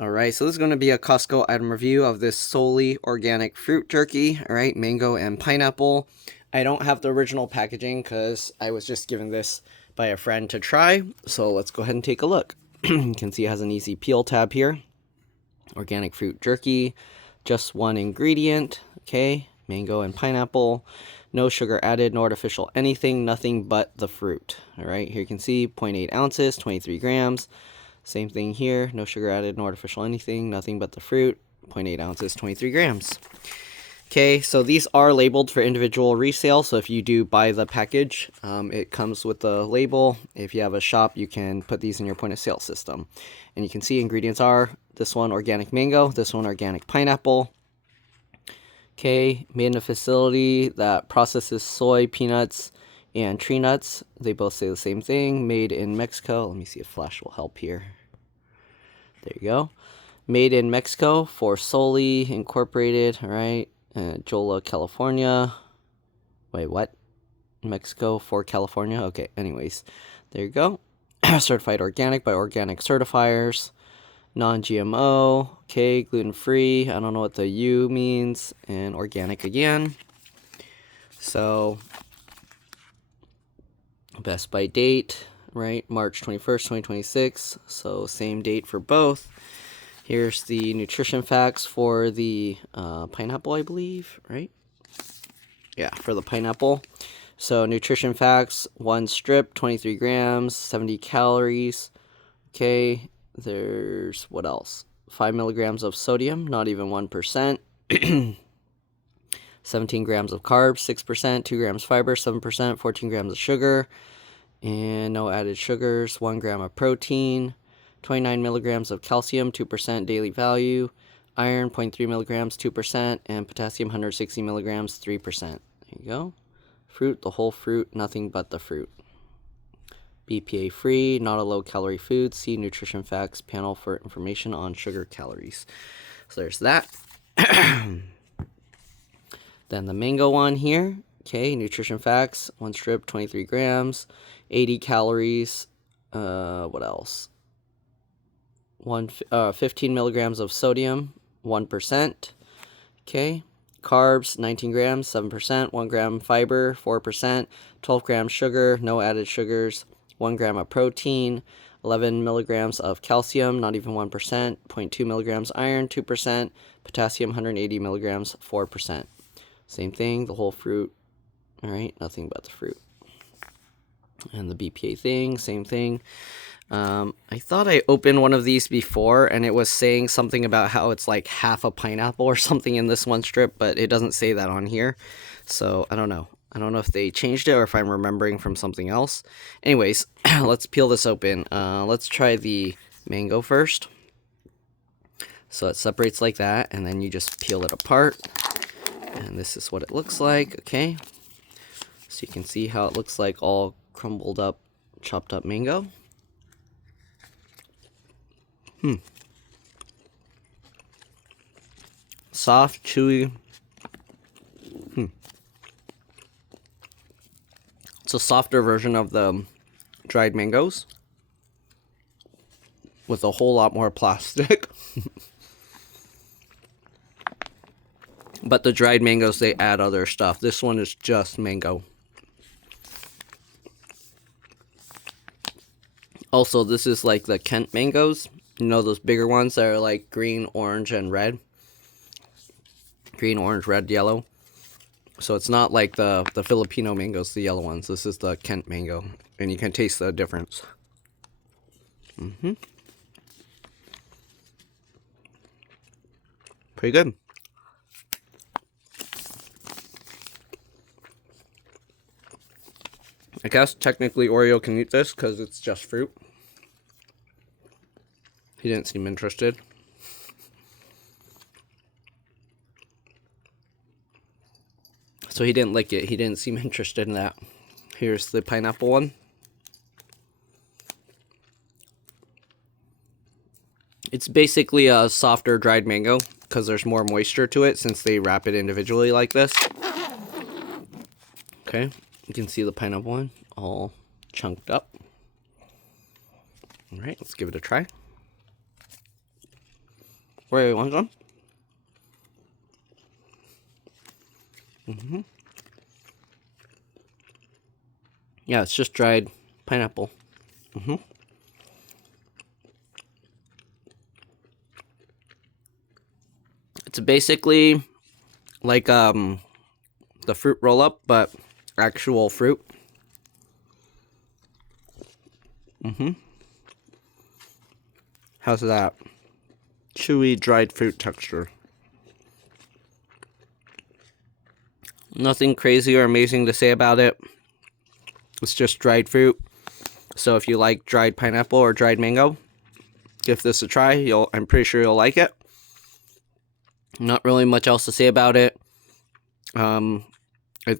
Alright, so this is going to be a Costco item review of this Soley organic fruit jerky. Alright, mango and pineapple. I don't have the original packaging because I was just given this by a friend to try. So let's go ahead and take a look. You can see it has an easy peel tab here. Organic fruit jerky. Just one ingredient. Okay, mango and pineapple. No sugar added, no artificial anything, nothing but the fruit. Alright, here you can see 0.8 ounces, 23 grams. Same thing here, no sugar added, no artificial anything, nothing but the fruit, 0.8 ounces, 23 grams. Okay, so these are labeled for individual resale, so if you do buy the package, it comes with the label. If you have a shop, you can put these in your point of sale system. And you can see ingredients are, this one organic mango, this one organic pineapple. Okay, made in a facility that processes soy, peanuts, and tree nuts. They both say the same thing, made in Mexico. Let me see if flash will help here. There you go. Made in Mexico for Soley Incorporated, all right, Jola, California. Wait, what? Mexico for California? Okay, anyways, there you go. Certified organic by organic certifiers. Non-GMO, okay, gluten-free. I don't know what the U means. And organic again. So, best by date, right? March 21st, 2026. So same date for both. Here's the nutrition facts for the pineapple, I believe, right? Yeah, for the pineapple. So nutrition facts, one strip, 23 grams, 70 calories. Okay, there's what else? 5 milligrams of sodium, not even 1%. 17 grams of carbs, 6%, 2 grams fiber, 7%, 14 grams of sugar, and no added sugars, 1 gram of protein, 29 milligrams of calcium, 2% daily value, iron, 0.3 milligrams, 2%, and potassium, 160 milligrams, 3%. There you go. Fruit, the whole fruit, nothing but the fruit. BPA free, not a low calorie food. See nutrition facts panel for information on sugar calories. So there's that. Then the mango one here. Okay, nutrition facts, one strip, 23 grams, 80 calories. What else? 15 milligrams of sodium, 1%. Okay, carbs, 19 grams, 7%, 1 gram fiber, 4%, 12 grams sugar, no added sugars, 1 gram of protein, 11 milligrams of calcium, not even 1%, 0.2 milligrams iron, 2%, potassium, 180 milligrams, 4%. Same thing, the whole fruit, all right, nothing but the fruit. And the BPA thing, same thing. I thought I opened one of these before, and it was saying something about how it's like half a pineapple or something in this one strip, but it doesn't say that on here. So, I don't know. I don't know if they changed it or if I'm remembering from something else. Anyways, let's peel this open. Let's try the mango first. So it separates like that, and then you just peel it apart. And this is what it looks like, okay? So you can see how it looks like all crumbled up, chopped up mango. Soft, chewy. It's a softer version of the dried mangoes with a whole lot more plastic. But the dried mangoes, they add other stuff. This one is just mango. Also, this is like the Kent mangoes. You know, those bigger ones that are like green, orange, and red. Green, orange, red, yellow. So it's not like the Filipino mangoes, the yellow ones. This is the Kent mango. And you can taste the difference. Pretty good. I guess technically Oreo can eat this because it's just fruit. He didn't seem interested. So he didn't lick it. He didn't seem interested in that. Here's the pineapple one. It's basically a softer dried mango because there's more moisture to it since they wrap it individually like this. Okay, you can see the pineapple one all chunked up. All right, let's give it a try. Wait, want some? Yeah, it's just dried pineapple. It's basically like the fruit roll up, but actual fruit. How's that? Chewy dried fruit texture. Nothing crazy or amazing to say about it. It's just dried fruit. So if you like dried pineapple or dried mango, give this a try. I'm pretty sure you'll like it. Not really much else to say about it. I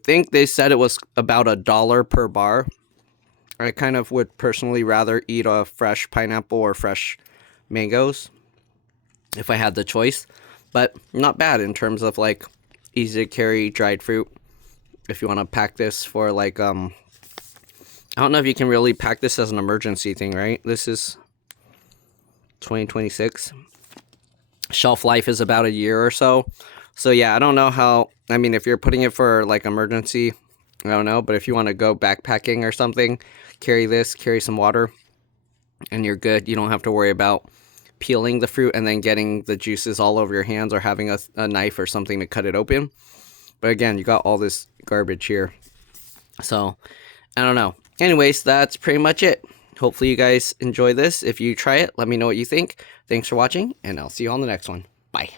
think they said it was about $1 per bar. I kind of would personally rather eat a fresh pineapple or fresh mangoes if I had the choice, but not bad in terms of like easy to carry dried fruit. If you want to pack this for like I don't know if you can really pack this as an emergency thing, right? This is 2026. Shelf life is about a year or so. So yeah, I don't know how, I mean, if you're putting it for like emergency, I don't know, but if you want to go backpacking or something, carry this, carry some water, and you're good. You don't have to worry about peeling the fruit and then getting the juices all over your hands or having a knife or something to cut it open. But again, you got all this garbage here. So, I don't know. Anyways, that's pretty much it. Hopefully you guys enjoy this. If you try it, let me know what you think. Thanks for watching, and I'll see you on the next one. Bye.